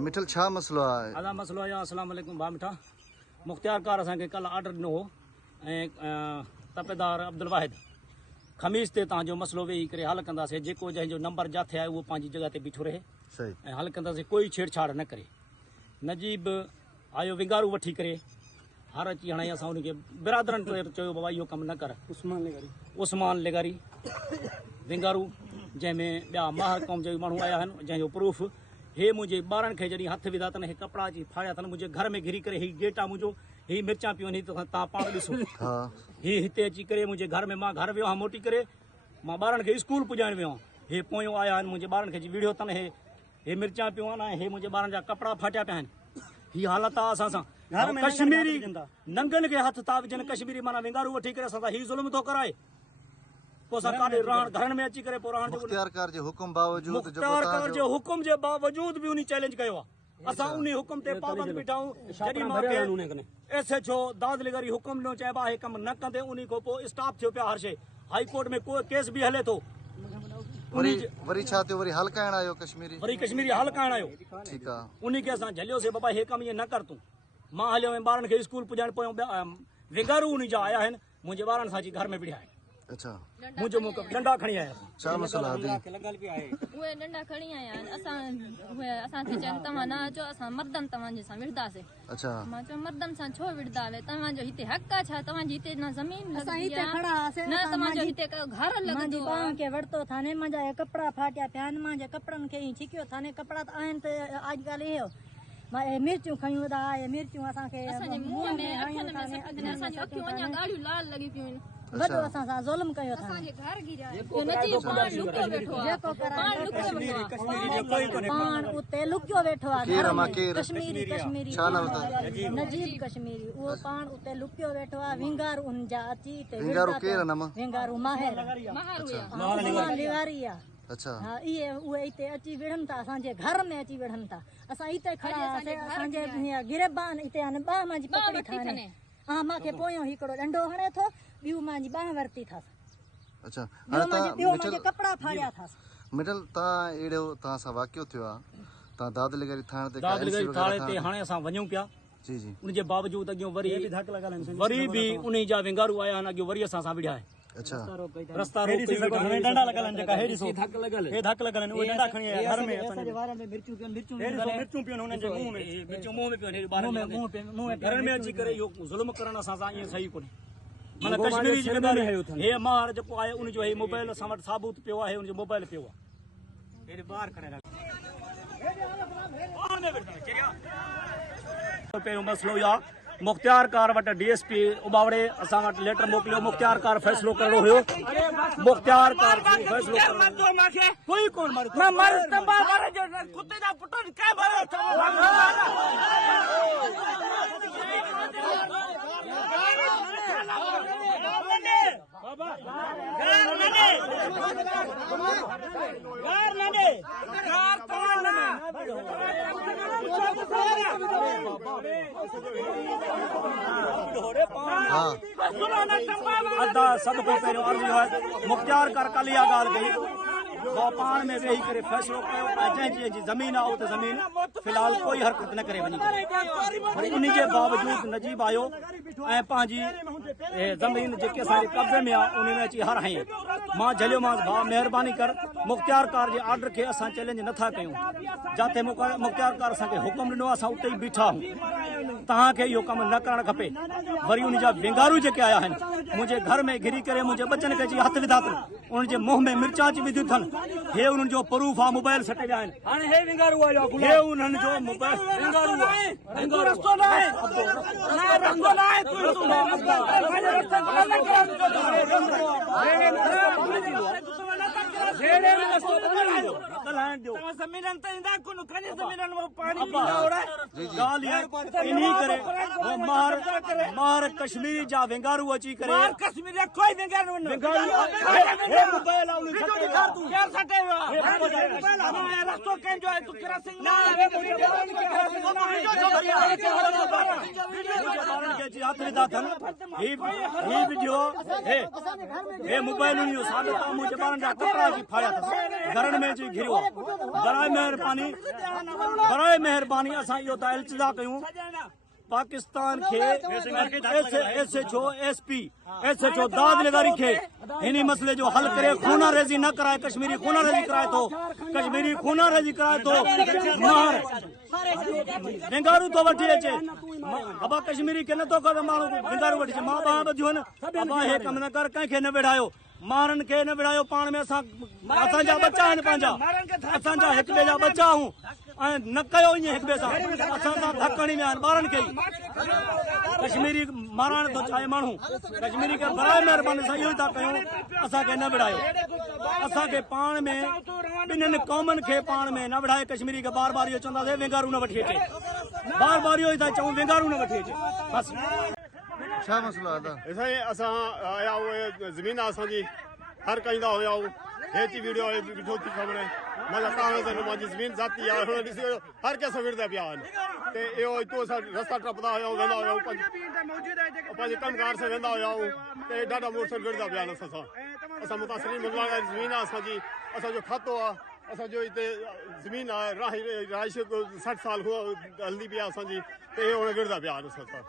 मिठल छा मसलो आहे? आदा मसलो आहे अस्सलाम वालेकुम भा मिठा मुख्तियार कार असांखे कल ऑर्डर ॾिनो हो ऐं तपेदार अब्दुल वाहिद खमीस ते तव्हांजो मसलो वेही करे हल कंदासीं जेको जंहिंजो नंबर जिथे आहे उहो पंहिंजी जॻह ते बीठो रहे सही ऐं हल कंदासीं कोई छेड़छाड़ न करे। नजीब आयो विंगारू वठी करे हर अची हाणे असां उनखे बिरादरनि चयो बाबा इहो कमु न कर। उस्मान लेगारी विंगारू जंहिंमें ॿिया माहर क़ौम जा माण्हू आया आहिनि जंहिंजो प्रूफ हे मुंहिंजे ॿारनि खे जॾहिं हथ विधा अथनि हे कपिड़ा अची फाड़िया अथनि मुंहिंजे घर में घिरी करे हीउ गेट आहे मुंहिंजो हीउ मिर्चां पियूं आहिनि तव्हां पाण ॾिसो हीउ हिते अची करे मुंहिंजे घर में मां घर वियो आहियां मोटी करे मां ॿारनि खे स्कूल पुॼाइण वियो आहियां हे पोयों आया आहिनि मुंहिंजे ॿारनि खे विड़ियो अथनि हे मिर्चां पियूं आहिनि ऐं हे मुंहिंजे ॿारनि जा कपिड़ा फाटिया पिया आहिनि हीअ हालत आहे असां सां कश्मीरी नंगनि खे हथ था विझनि कश्मीरी माना विंगारू वठी करे असां सां हीउ ज़ुल्म थो कराए पोइ असां काॾे रहण घरनि में अची करे पोइ रहण मुख्तियार कार जे हुकुम बावजूद मुख्तियार कार जे हुकुम जे बावजूद बि उन चैलेंज कयो आहे असां उन हुकुम ते पाबंद बीठा आहियूं जॾहिं मूंखे SHO दादलीगरी हुकुम ॾिनो चइबो आहे कमु न कंदे उन खां पोइ स्टॉप थियो पिया हर शइ हाई कोर्ट में कोई केस बि हले थो वरी छा थियो वरी हल करण आयो कश्मीरी हल करण आयो ठीकु आहे उन खे असां झलियोसीं बाबा हे कमु ईअं न कर तूं मां हलियो ऐं ॿारनि खे स्कूल पुॼाइण पोयों विंगारू उन जा आया आहिनि मुंहिंजे ॿारनि सां अची घर में बीठा आहिनि अच्छा मुंहिंजो डंडा खणी आया छा मसलो आहे उहे डंडा खणी आया आहिनि असांखे चइनि तव्हां न अचो असां मर्दनि तव्हांजे सां विढ़दासीं अच्छा मां चयो मर्दनि सां छो विढ़दा वे तव्हांजो हिते हक़ आहे छा तव्हांजी हिते न ज़मीन असां हिते खड़ा हुआसीं न तव्हांजो हिते घर लॻंदो बांह खे वरितो थाने मुंहिंजा कपिड़ा फाटिया पिया आहिनि मुंहिंजे कपिड़नि खे ई छिकियो थाने कपिड़ा त आहिनि त अॼुकल्ह इहो मां मिर्चूं खयूं था मिर्चूं असांखे असांजे मुंहं में अखियुनि में सभु असांजी अखियूं अञा ॻाढ़ियूं लाल लॻी पियूं आहिनि वॾो असां सां ज़ुल्म कयो था असांजे घर गिरिया पाण लुकियो वेठो आहे पाण उते लुकियो वेठो आहे कश्मीरी नजीब कश्मीरी उहो पाण उते लुकियो वेठो आहे विंगारू उन जा अची विंगारू माहिर लिवारी आहे अच्छा हा इहे उहे हिते अची विढ़नि था असांजे घर में अची विढ़नि था असां हिते खड़ा हुआसीं असांजे गिरबान हिते आने ॿाह मुंहिंजी पकड़ी थाने हा मूंखे पोयों हिकिड़ो डंडो हणे थो ॿियूं मुंहिंजी ॿाह वरिती अथसि अच्छा ॿियो मुंहिंजे कपिड़ा फाड़िया अथसि मिठल तव्हां अहिड़ो तव्हां सां वाक़ियो थियो आहे तव्हां दादलीगरी थाणे ते हाणे असां वञूं पिया जी जी उनजे बावजूद अॻियों वरी बि उन जा विंगारू आया आहिनि अॻियों वरी असां सां विढ़िया आहे अच्छा रस्ता डंडा लॻल आहिनि जेका हेॾी धक लॻल आहिनि उहे डंडा खणी आया घर में असांजे वारनि में मिर्चूं पियूं हुननि जे मुंह में मिर्चूं मुंह में पियूं ॿारनि घरनि में अची करे इहो ज़ुल्म करण असां सां ईअं सही कोन्हे माना कश्मीरी जिम्मेदारी हे मार जेको आहे उनजो हे मोबाइल असां वटि साबूत पियो आहे उनजो मोबाइल पियो आहे पहिरियों मसलो इहो आहे मुख्तियार कार वटि DSP उबावड़े असां वटि लेटर मोकिलियो मुख्तियार कार फ़ैसिलो करणो हुयो मुख्तियार कार फ़ैसिलो कोई कोन अदा सब को पहिरियों अर्ज़ु आहे मुख्तियार कर कल इहा ॻाल्हि कई पाण में वेही करे फ़ैसिलो कयो जंहिंजी ज़मीन आहे उते ज़मीन फ़िलहाल कोई हरकत न करे वञी उनजे बावजूद नजीब आयो ऐं पंहिंजी ज़मीन जेके असांजे कब्ज़े में आहे उन में अची हर हई मां झलियोमांसि भाउ महिरबानी कर मुख्तियार कार जे ऑर्डर खे असां चैलेंज नथा कयूं जिते मुख्तियार कार असांखे हुकुम ॾिनो असां उते ई बीठा आहियूं तव्हांखे इहो कमु न करणु खपे वरी उन जा विंगारू जेके आया आहिनि मुंहिंजे घर में घिरी करे मुंहिंजे बचनि खे अची हथ विधा अथनि उनजे मुंहं में मिर्चां अची विधियूं अथनि हे उन्हनि जो प्रूफ आहे मोबाइल सटे विया आहिनि हाणे हे विंगारू आयो हे उन्हनि जो मोबाइल मार कश्मीर जा विंगारू अची करे मोबाइल साबित मुंहिंजे ॿारनि जा कपिड़ा फाड़िया अथसि घरनि में अची घिरियो आहे बराए महिरबानी असां इहो त इल्तिजा कयूं पाकिस्तान खे SHO SP SHO दाद निगारी खे हिन मसले जो हल करे खूना रेज़ी न कराए कश्मीरी खूना रेज़ी कराए थो मार विंगारू तो वठी अचे अबा कश्मीरी खे नथो करे माण्हू विंगारू वठी अचे मां ॿाह ॿधियूं आहिनि अबा हे कमु न कर कंहिंखे न विढ़ायो मारनि खे न विढ़ायो पाण में असांजा बच्चा आहिनि पंहिंजा असांजा हिक ॿिए जा बच्चा आहियूं ऐं न कयो ईअं हिक ॿिए सां असां सां धकणी में आहिनि ॿारनि खे कश्मीरी मारण थो चाहे माण्हू कश्मीरी खे बराए महिरबानी सां इहो ई था कयूं असांखे न विढ़ायो असांखे पाण में ॿिन्हिनि क़ौमुनि खे पाण में न विढ़ाए कश्मीरी खे बार बार इहो चवंदासीं विंगारू न वठी अचे बार इहो ई था चऊं विंगारू न वठी अचे बसि छा मसलो आहे दादा असां आया उहे ज़मीन असांजी हर कंदा हुया हेची वीडियो ॾिठो थी ख़बर मतिलबु तव्हां मुंहिंजी ज़मीन ज़ाती आहे हुन ॾिसी हर कंहिं सां विढ़ंदा पिया आहिनि त इहो हितां असां रस्ता टपंदा हुआ वेंदा हुआ पंहिंजे कमकार सां वेंदा हुआ त ॾाढा मुड़ुस विढ़ंदा पिया आहिनि असां मुतासिरीन मुगलाना जी ज़मीन आहे असांजी असांजो खातो आहे असांजो हिते ज़मीन आहे रहाइश 60 साल हलंदी पई आहे असांजी त इहे हुन विढ़ंदा पिया आहिनि असां सां